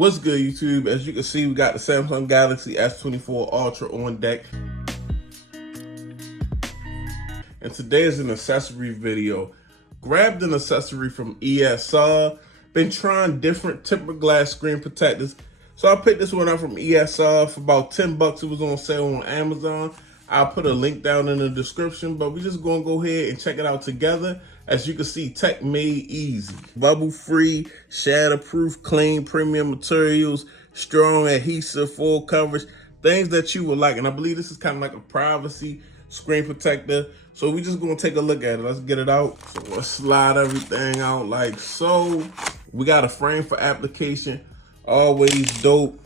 What's good, YouTube? As you can see, we got the Samsung Galaxy S24 Ultra on deck. And today is an accessory video. Grabbed an accessory from ESR. Been trying different tempered glass screen protectors. So I picked this one up from ESR for about 10 bucks. It was on sale on Amazon. I'll put a link down in the description, but we're just gonna go ahead and check it out together. As you can see, tech made easy. Bubble-free, shatter-proof, clean, premium materials, strong adhesive, full coverage, things that you would like. And I believe this is kind of like a privacy screen protector. So we just gonna take a look at it. Let's get it out. So let's slide everything out like so. We got a frame for application, always dope.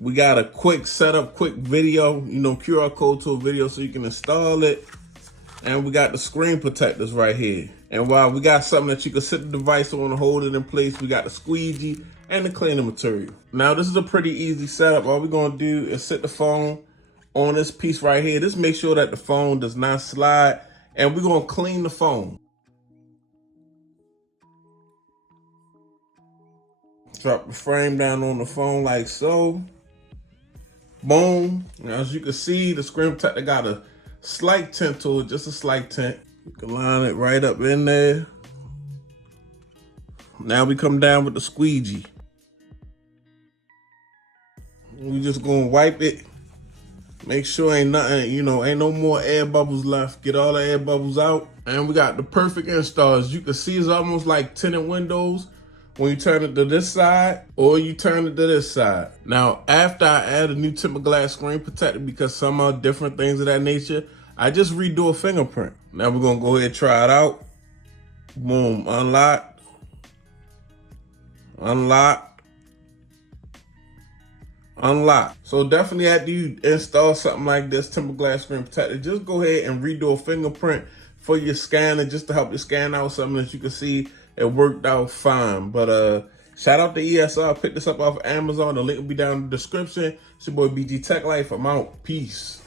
We got a quick setup, quick video, QR code to a video so you can install it. And we got the screen protectors right here. And while we got something that you can sit the device on and hold it in place, we got the squeegee and the cleaning material. Now, this is a pretty easy setup. All we're gonna do is sit the phone on this piece right here. Just make sure that the phone does not slide, and we're gonna clean the phone. Drop the frame down on the phone like so. Boom. Now, as you can see, the screen protector got a slight tint to it, just a slight tint. You can line it right up in there. Now we come down with the squeegee. We just gonna wipe it. Make sure ain't nothing, ain't no more air bubbles left. Get all the air bubbles out. And we got the perfect install. As you can see, it's almost like tinted windows when you turn it to this side or you turn it to this side. Now, after I add a new tempered glass screen protector, because some are different things of that nature, I just redo a fingerprint. Now we're gonna go ahead and try it out. Boom, unlock, unlock, unlock. So definitely after you install something like this, tempered glass screen protector, just go ahead and redo a fingerprint for your scanner just to help you scan out something that you can see it worked out fine. But shout out to ESR. Pick this up off of Amazon. The link will be down in the description. It's your boy BG Tech Life. I'm out. Peace.